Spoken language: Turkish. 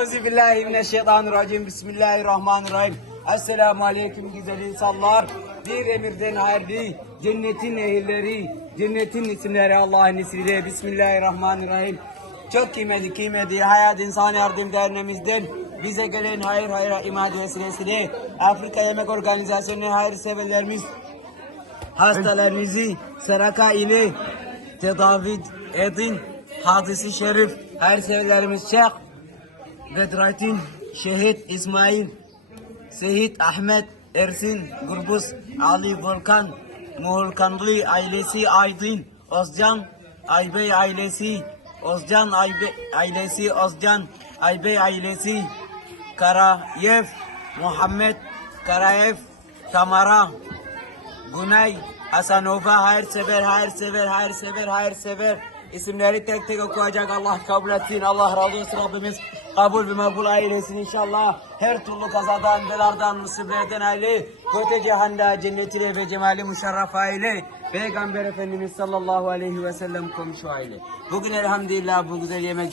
Euzubillahimineşşeytanirracim. Bismillahirrahmanirrahim. Esselamu aleyküm güzel insanlar. Bir emirden hayırlı, cennetin ehilleri, cennetin isimleri Allah'ın ismiyle. Bismillahirrahmanirrahim. Çok kıymetli kıymetli Hayat İnsan Yardım Derneğimizden bize gelen hayır hayır imad vesilesiyle Afrika Yemek Organizasyonu hayırseverlerimiz hastalarınızı saraka ile tedavi edin. Hadisi şerif her severlerimiz Şeyh Bedrettin Şehit İsmail Seyit Ahmet Ersin Gürbüz Ali Volkan Muhulkanlı ailesi Aydın Özcan Aybey ailesi Özcan Aybe, ailesi Özcan Aybey ailesi Karayev Muhammed Karayev Tamara Günay Hasanova hayırsever, hayırsever, hayırsever, hayırsever. İsimleri tek tek okuyacak Allah kabul etsin. Allah razı olsun Rabbimiz. Kabul ve makbul eylesin inşallah. Her türlü kazadan, belardan, musibetlerden aile. Kote cehanda cennetiyle ve cemali müşerref aile. Peygamber Efendimiz sallallahu aleyhi ve sellem komşu aile. Bugün elhamdülillah bu güzel yemek